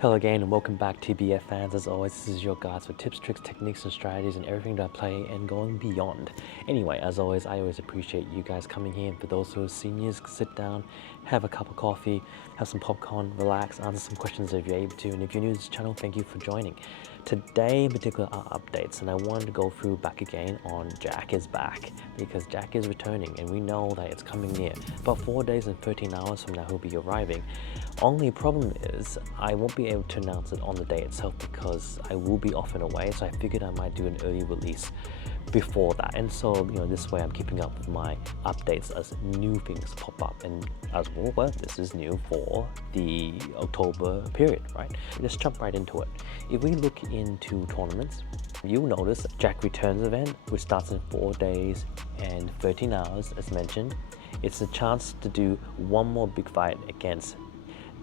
Hello again and welcome back to BF fans. As always, this is your guide for tips, tricks, techniques and strategies and everything that I play and going beyond. Anyway, as always, I always appreciate you guys coming here. For those who are seniors, sit down, have a cup of coffee, have some popcorn, relax, answer some questions if you're able to. And if you're new to this channel, thank you for joining. Today in particular are updates, and I wanted to go through back again on Jack is back, because Jack is returning and we know that it's coming near. About 4 days and 13 hours from now he'll be arriving. Only problem is I won't be able to announce it on the day itself because I will be off and away, so I figured I might do an early release before that. And so, this way I'm keeping up with my updates as new things pop up. And as well, this is new for the October period, right? Let's jump right into it. If we look into tournaments, you'll notice Jack Returns event, which starts in 4 days and 13 hours, as mentioned. It's a chance to do one more big fight against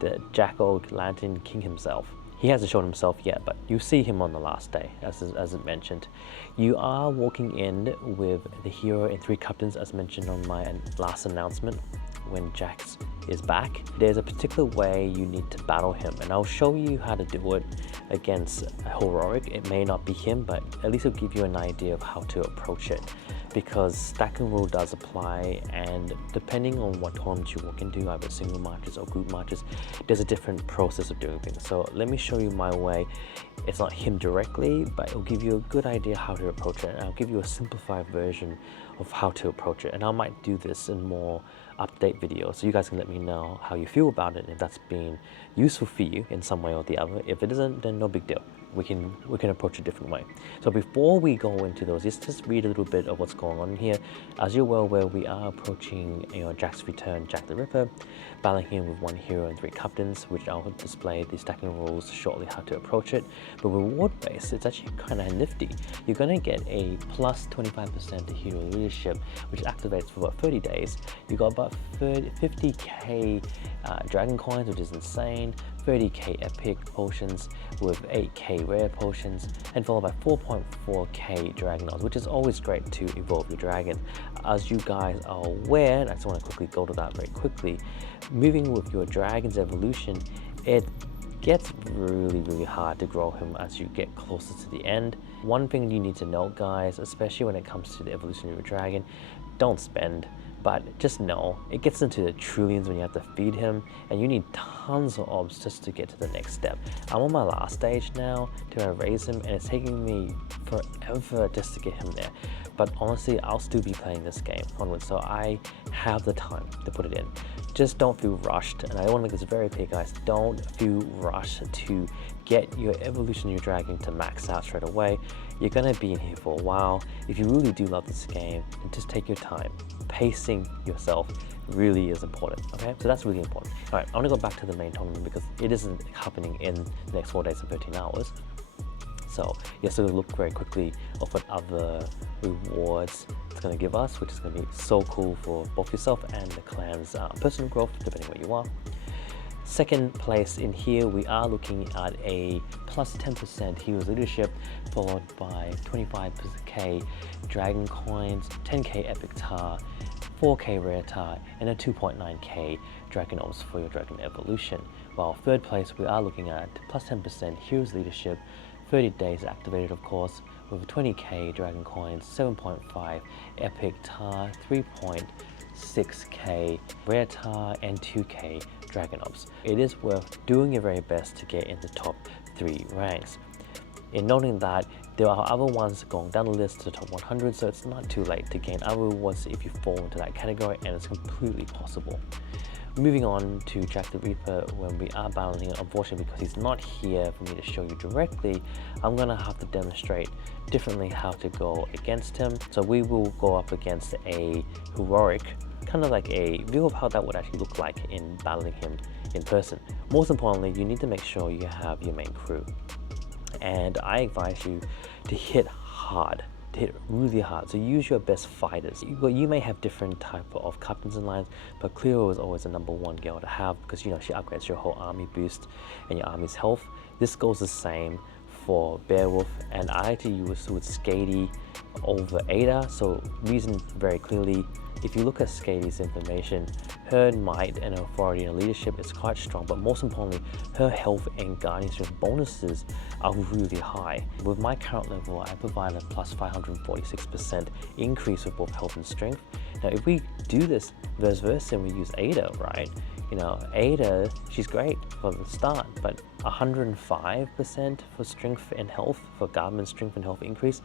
the Jack-O-Lantern King himself. He hasn't shown himself yet, but you see him on the last day, as it mentioned. You are walking in with the hero and 3 captains, as mentioned on my last announcement when Jax is back. There's a particular way you need to battle him, and I'll show you how to do it against a heroic. It may not be him, but at least it'll give you an idea of how to approach it, because stacking rule does apply, and depending on what tournament you walk into, either single matches or group matches, there's a different process of doing things. So let me show you my way. It's not him directly, but it'll give you a good idea how to approach it, and I'll give you a simplified version of how to approach it. And I might do this in more update videos, so you guys can let me know how you feel about it, and if that's been useful for you in some way or the other. If it isn't, then no big deal. We can approach a different way. So before we go into those, just read a little bit of what's going on here. As you're well aware, we are approaching Jack's return, Jack the Ripper, battling him with 1 hero and 3 captains, which I'll display the stacking rules shortly how to approach it. But reward base, it's actually kind of nifty. You're going to get a plus 25% to hero leadership, which activates for about 30 days. You got about 50k dragon coins, which is insane. 30k epic potions with 8k rare potions, and followed by 4.4k dragon odds, which is always great to evolve your dragon. As you guys are aware, and I just want to quickly go to that very quickly, moving with your dragon's evolution, it gets really hard to grow him as you get closer to the end. One thing you need to note, guys, especially when it comes to the evolution of your dragon, don't spend. But just know, it gets into the trillions when you have to feed him, and you need tons of orbs just to get to the next step. I'm on my last stage now to raise him, and it's taking me forever just to get him there. But honestly, I'll still be playing this game onwards, so I have the time to put it in. Just don't feel rushed, and I want to make this very clear, guys. Don't feel rushed to get your evolution of your dragon to max out straight away. You're going to be in here for a while. If you really do love this game, then just take your time. Pacing yourself really is important, okay? So that's really important. All right, I want to go back to the main tournament because it isn't happening in the next 4 days and 13 hours. So you have to look very quickly of what other rewards it's going to give us, which is going to be so cool for both yourself and the clan's personal growth, depending where you are. Second place in here, we are looking at a plus 10% hero's leadership, followed by 25k dragon coins, 10k epic tar, 4k rare tar, and a 2.9k dragon orbs for your dragon evolution. While third place, we are looking at plus 10% hero's leadership, 30 days activated, of course, with 20k dragon coins, 7.5 epic tar, 3.6k rare tar, and 2k dragon orbs. It is worth doing your very best to get in the top 3 ranks. In noting that there are other ones going down the list to the top 100, so it's not too late to gain other rewards if you fall into that category, and it's completely possible. Moving on to Jack the Reaper, when we are battling it, unfortunately because he's not here for me to show you directly, I'm going to have to demonstrate differently how to go against him. So we will go up against a heroic, kind of like a view of how that would actually look like in battling him in person. Most importantly, you need to make sure you have your main crew. And I advise you to hit hard, to hit really hard. So use your best fighters. You may have different type of captains and lines, but Cleo is always the #1 girl to have because she upgrades your whole army boost and your army's health. This goes the same for Beowulf, and I like to use with Skady over Ada. So reason very clearly, if you look at Skady's information, her might and authority and leadership is quite strong, but most importantly, her health and guardian strength bonuses are really high. With my current level, I provide a plus 546% increase with both health and strength. Now, if we do this vice versa and we use Ada, right? You know, Ada, she's great for the start, but 105% for strength and health, for Guardman strength and health increase,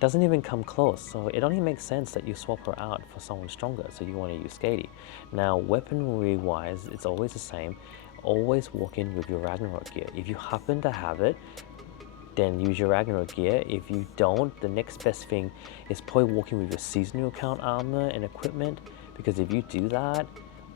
doesn't even come close. So it only makes sense that you swap her out for someone stronger, so you want to use Skady. Now, weaponry wise, it's always the same. Always walk in with your Ragnarok gear. If you happen to have it, then use your Ragnarok gear. If you don't, the next best thing is probably walking with your seasonal count armor and equipment, because if you do that,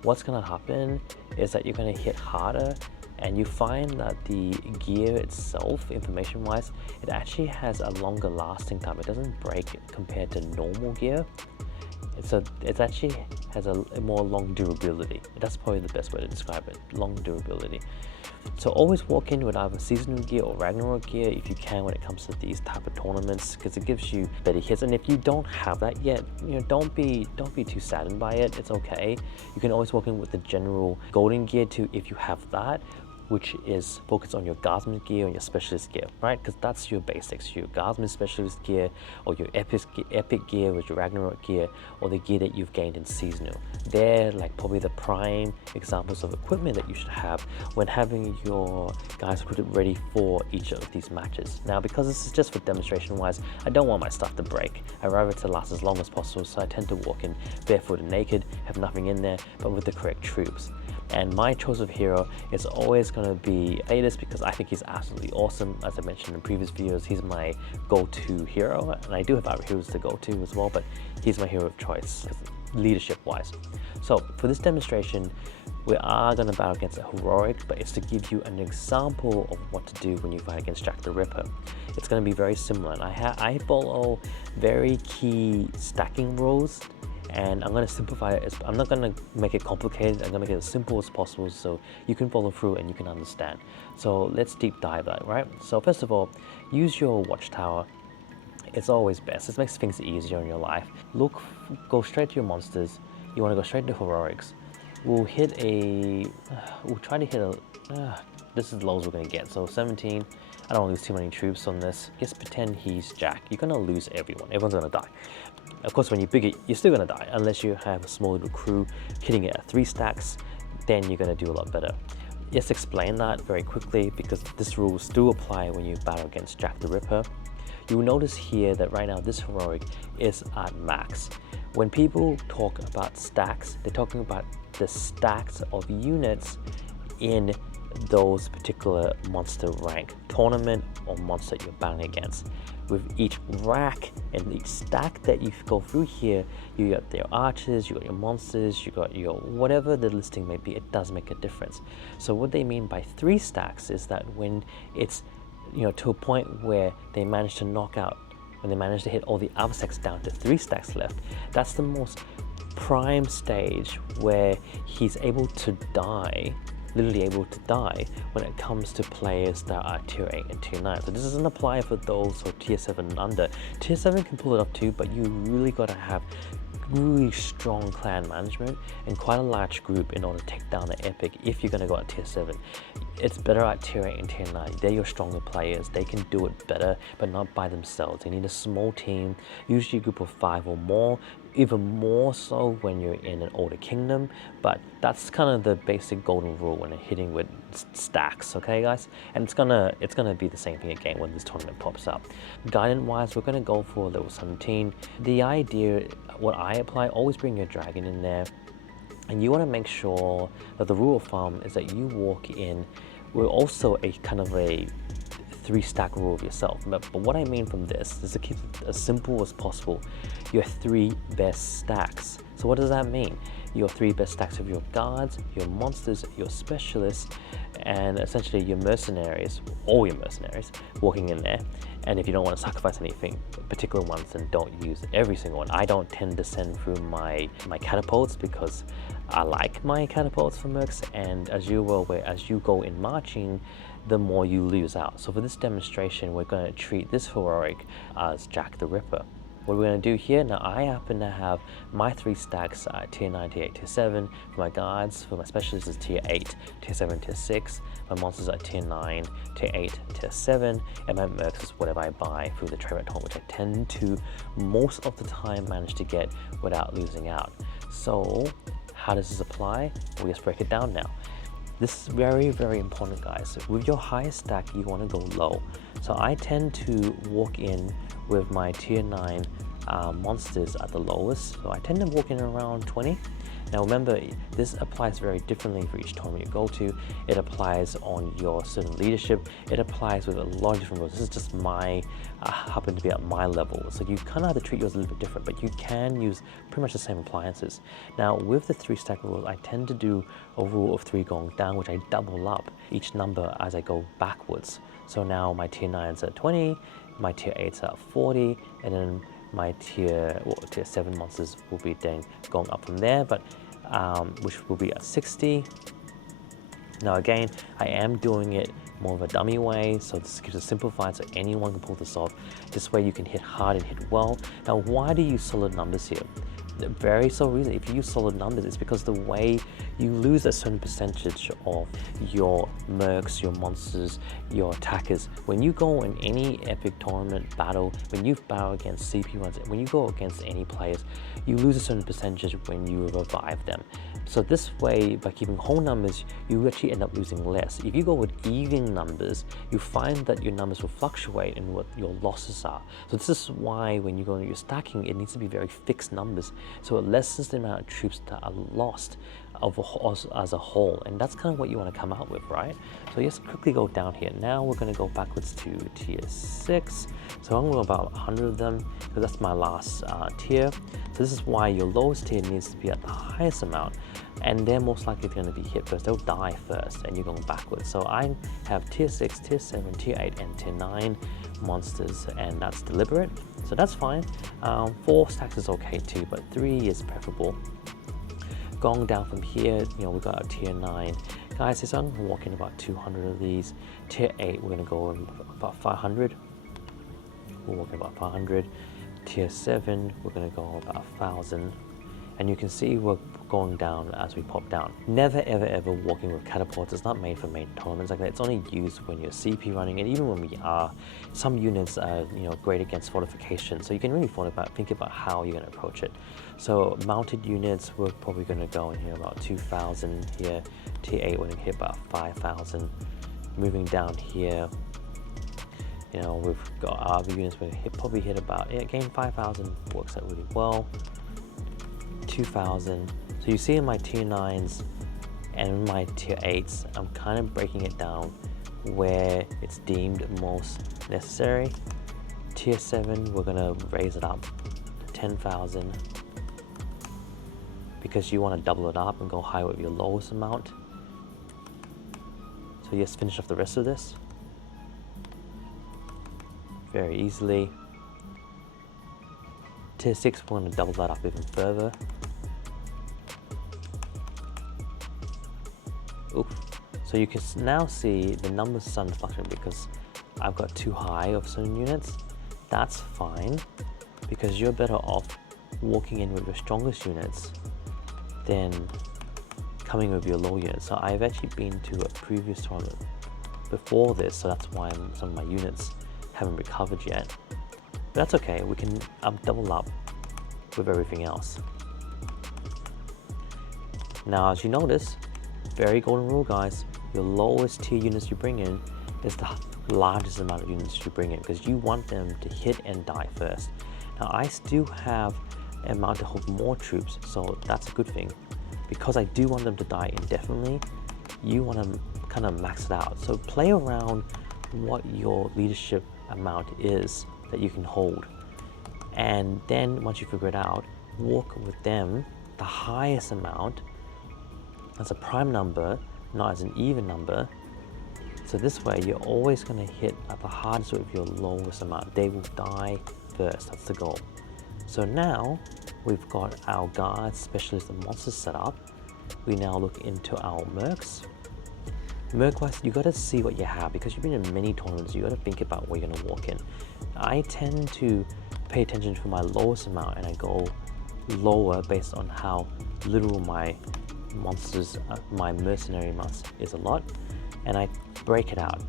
what's gonna happen is that you're gonna hit harder, and you find that the gear itself, information wise, it actually has a longer lasting time. It doesn't break compared to normal gear. So it actually has a more long durability. That's probably the best way to describe it, long durability. So always walk in with either seasonal gear or Ragnarok gear if you can when it comes to these type of tournaments, because it gives you better hits. And if you don't have that yet, you know, don't be too saddened by it. It's okay. You can always walk in with the general golden gear too if you have that, which is focused on your Guardsman gear and your specialist gear, right? Because that's your basics, your Guardsman specialist gear, or your epic gear with your Ragnarok gear, or the gear that you've gained in seasonal. They're like probably the prime examples of equipment that you should have when having your guys equipped ready for each of these matches. Now, because this is just for demonstration wise, I don't want my stuff to break. I'd rather it to last as long as possible, so I tend to walk in barefoot and naked, have nothing in there, but with the correct troops. And my choice of hero is always going to be Thetis, because I think he's absolutely awesome. As I mentioned in previous videos, he's my go-to hero, and I do have other heroes to go to as well, but he's my hero of choice, leadership wise. So for this demonstration, we are going to battle against a heroic, but it's to give you an example of what to do when you fight against Jack the Ripper. It's going to be very similar, and I follow very key stacking rules. And I'm going to simplify it. I'm not going to make it complicated. I'm going to make it as simple as possible so you can follow through and you can understand. So let's deep dive that, right? So first of all, use your watchtower. It's always best. This makes things easier in your life. Go straight to your monsters. You want to go straight to heroics. We'll try to hit a, this is the lowest we're going to get. So 17. I don't want to lose too many troops on this. Just pretend he's Jack. You're going to lose everyone. Everyone's going to die. Of course, when you pick it, you're still going to die unless you have a small little crew hitting it at 3 stacks. Then you're going to do a lot better. Just explain that very quickly, because this rule still apply when you battle against Jack the Ripper. You will notice here that right now this heroic is at max. When people talk about stacks, they're talking about the stacks of units in those particular monster rank, tournament or monster you're battling against. With each rack and each stack that you go through here, you got your archers, you got your monsters, you got your whatever the listing may be, it does make a difference. So what they mean by 3 stacks is that when it's, you know, to a point where they manage to knock out, when they manage to hit all the other stacks down to 3 stacks left, that's the most prime stage where he's able to die, literally able to die when it comes to players that are tier 8 and tier 9. So this doesn't apply for those who are tier 7 and under. Tier 7 can pull it off too, but you really got to have really strong clan management and quite a large group in order to take down the epic if you're going to go at tier 7. It's better at tier 8 and tier 9. They're your stronger players. They can do it better, but not by themselves. They need a small team, usually a group of 5 or more, even more so when you're in an older kingdom, but that's kind of the basic golden rule when you're hitting with stacks, okay guys? And it's gonna be the same thing again when this tournament pops up. Guidance wise, we're gonna go for level 17. The idea, what I apply, always bring your dragon in there, and you want to make sure that the rule of thumb is that you walk in with also a kind of a 3 stack rule of yourself. But what I mean from this is to keep it as simple as possible. Your 3 best stacks. So what does that mean? Your 3 best stacks of your guards, your monsters, your specialists, and essentially your mercenaries, all your mercenaries, walking in there. And if you don't want to sacrifice anything, particular ones, then don't use every single one. I don't tend to send through my catapults because I like my catapults for mercs, and as you will, where as you go in marching, the more you lose out. So for this demonstration, we're going to treat this heroic as Jack the Ripper. What we're going to do here, now I happen to have my 3 stacks at tier 9, tier 8, tier 7. For my guards, for my specialists is tier 8, tier 7, tier 6. My monsters are tier 9, tier 8, tier 7. And my mercs is whatever I buy through the trade home, which I tend to most of the time manage to get without losing out. So how does this apply? We'll just break it down now. This is very, very important, guys. With your highest stack, you want to go low. So I tend to walk in with my tier 9 monsters at the lowest. So I tend to walk in around 20. Now remember, this applies very differently for each tournament you go to. It applies on your certain leadership. It applies with a lot of different rules. This is just my, happen to be at my level. So you kind of have to treat yours a little bit different, but you can use pretty much the same appliances. Now with the 3 stack rules, I tend to do a rule of 3 going down, which I double up each number as I go backwards. So now my tier 9s are 20, my tier 8s are 40, and then my tier 7 monsters will be then going up from there, but which will be at 60. Now again, I am doing it more of a dummy way, so this gives it simplified so anyone can pull this off. This way you can hit hard and hit well. Now why do you use solid numbers here? Very sole reason. If you use solid numbers, it's because the way you lose a certain percentage of your mercs, your monsters, your attackers. When you go in any epic tournament battle, when you battle against CP runs, when you go against any players, you lose a certain percentage when you revive them. So this way, by keeping whole numbers, you actually end up losing less. If you go with even numbers, you find that your numbers will fluctuate in what your losses are. So this is why when you go into your stacking, it needs to be very fixed numbers. So it lessens the amount of troops that are lost as a whole, and that's kind of what you want to come out with, right? So just quickly go down here. Now we're going to go backwards to tier 6. So I'm going to go about 100 of them because that's my last tier. So this is why your lowest tier needs to be at the highest amount, and they're most likely going to be hit first. They'll die first, and you're going backwards. So I have tier 6, tier 7, tier 8, and tier 9 monsters, and that's deliberate. So that's fine. 4 stacks is okay too, but 3 is preferable. Going down from here, you know, we got a tier 9. Guys, so I'm gonna walk in about 200 of these. Tier 8, we're gonna go about 500. We're walking about 500. Tier 7, we're gonna go about 1,000. And you can see we're going down as we pop down. Never ever ever walking with catapults. It's not made for main tournaments like that. It's only used when you're CP running, and even when we are, some units are, you know, great against fortification. So you can really think about how you're going to approach it. So mounted units, we're probably going to go in here about 2,000 here. Tier 8, we're going to hit about 5,000. Moving down here, you know, we've got RV units. We're going to probably hit about, yeah, again, 5,000 works out really well. 2,000. So you see in my tier 9s and my tier 8s, I'm kind of breaking it down where it's deemed most necessary. Tier 7, we're gonna raise it up to 10,000 because you want to double it up and go high with your lowest amount. So you just finish off the rest of this very easily. Tier 6, we're going to double that up even further. Oops. So you can now see the numbers are starting to fluctuate because I've got too high of certain units. That's fine because you're better off walking in with your strongest units than coming with your low units. So I've actually been to a previous tournament before this, so that's why some of my units haven't recovered yet. But that's okay, we can double up with everything else. Now, as you notice, very golden rule, guys, your lowest tier units you bring in is the largest amount of units you bring in because you want them to hit and die first. Now, I still have an amount to hold more troops, so that's a good thing. Because I do want them to die indefinitely, you want to kind of max it out. So play around what your leadership amount is that you can hold. And then once you figure it out, walk with them the highest amount as a prime number, not as an even number. So this way you're always going to hit at the hardest with your lowest amount. They will die first, that's the goal. So now we've got our guards, specialists, and monsters set up. We now look into our mercs. Merc-wise, you gotta see what you have because you've been in many tournaments. You gotta think about where you're gonna walk in. I tend to pay attention to my lowest amount and I go lower based on how little my monsters, my mercenary amounts is a lot, and I break it out.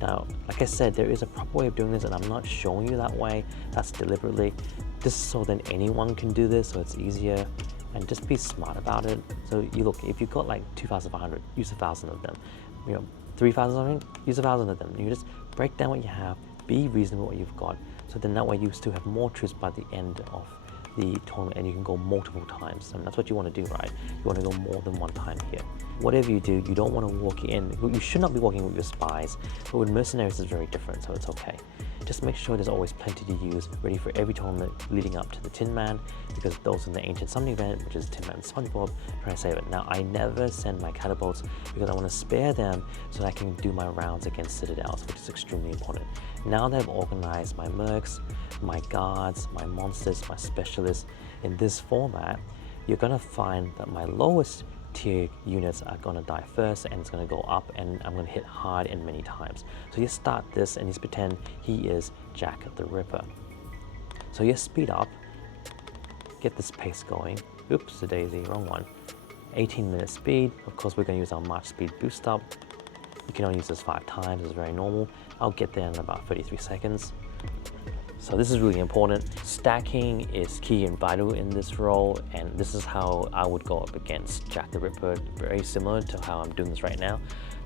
Now, like I said, there is a proper way of doing this and I'm not showing you that way. That's deliberately. This is so that anyone can do this, so it's easier, and just be smart about it. So you look, if you've got like 2,500, use 1,000 of them. 3,000 something, use 1,000 of them. You just break down what you have, be reasonable what you've got, so then that way you still have more troops by the end of the tournament and you can go multiple times. And that's what you want to do, right? You want to go more than one time here. Whatever you do, you don't want to walk in. You should not be walking with your spies, but with mercenaries it's very different, so it's okay. Just make sure there's always plenty to use, ready for every tournament leading up to the Tin Man, because those in the Ancient Summoning event, which is Tin Man and SpongeBob, trying to save it. Now, I never send my catapults because I want to spare them so that I can do my rounds against Citadels, which is extremely important. Now that I've organized my mercs, my guards, my monsters, my specialists in this format, you're going to find that my lowest tier units are going to die first and it's going to go up and I'm going to hit hard and many times. So you start this and you pretend he is Jack the Ripper. So you speed up, get this pace going. Oops, a daisy, wrong one. 18-minute speed. Of course, we're going to use our March speed boost up. You can only use this 5 times, it's very normal. I'll get there in about 33 seconds. So this is really important. Stacking is key and vital in this role, and this is how I would go up against Jack the Ripper, very similar to how I'm doing this right now.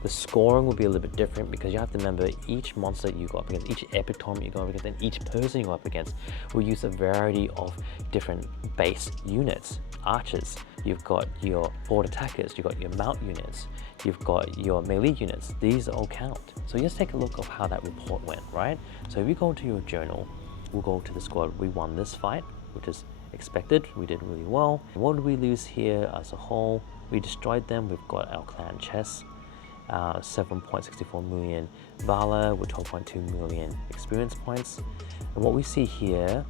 The scoring will be a little bit different because you have to remember each monster you go up against, each epic tournament you go up against, and each person you go up against will use a variety of different base units. Archers, you've got your forward attackers, you've got your mount units, you've got your melee units. These all count. So just take a look of how that report went, right? So if you go to your journal, we'll go to the squad. We won this fight, which is expected. We did really well. What did we lose here as a whole? We destroyed them. We've got our clan chess, 7.64 million valor with 12.2 million experience points. And what we see here,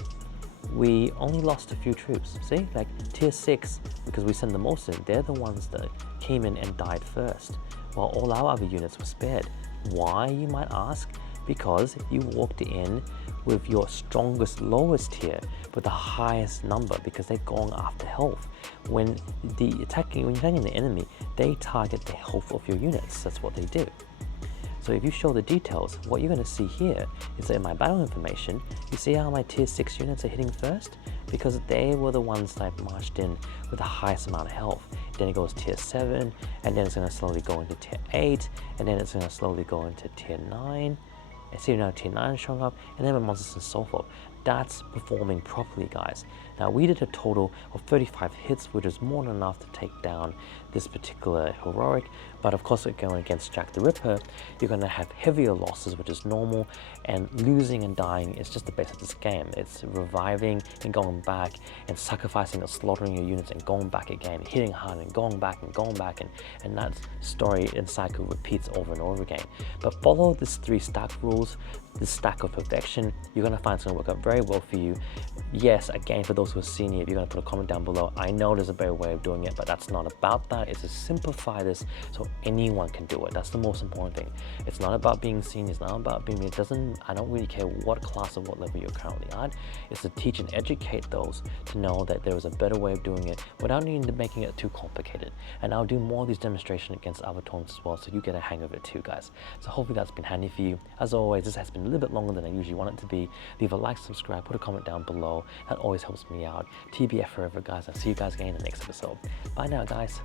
we only lost a few troops. See, like tier 6, because we sent the most in, they're the ones that came in and died first, while all our other units were spared. Why, you might ask? Because you walked in with your strongest lowest tier, but the highest number, because they're going after health. When you're attacking the enemy, they target the health of your units. That's what they do. So if you show the details, what you're going to see here is that in my battle information, you see how my tier 6 units are hitting first? Because they were the ones that I marched in with the highest amount of health. Then it goes tier 7, and then it's going to slowly go into tier 8, and then it's going to slowly go into tier 9. And see now tier 9 is showing up, and then my monsters and so forth. That's performing properly, guys. Now we did a total of 35 hits, which is more than enough to take down this particular heroic, but of course going against Jack the Ripper, you're going to have heavier losses, which is normal, and losing and dying is just the base of this game. It's reviving and going back and sacrificing and slaughtering your units and going back again, hitting hard and going back, and that story and cycle repeats over and over again. But follow this 3 stack rules, this stack of perfection. You're going to find it's going to work out very well for you. Yes, again, for those who are senior, if you're going to put a comment down below, I know there's a better way of doing it, but that's not about that. It's to simplify this so anyone can do it. That's the most important thing. It's not about being senior, it's not about being, I don't really care what class or what level you're currently at. It's to teach and educate those to know that there is a better way of doing it without needing to making it too complicated. And I'll do more of these demonstrations against other tournaments as well, so you get a hang of it too, guys. So hopefully that's been handy for you. As always, this has been a little bit longer than I usually want it to be. Leave a like, subscribe, put a comment down below. That always helps me out. TBF forever, guys. I'll see you guys again in the next episode. Bye now, guys.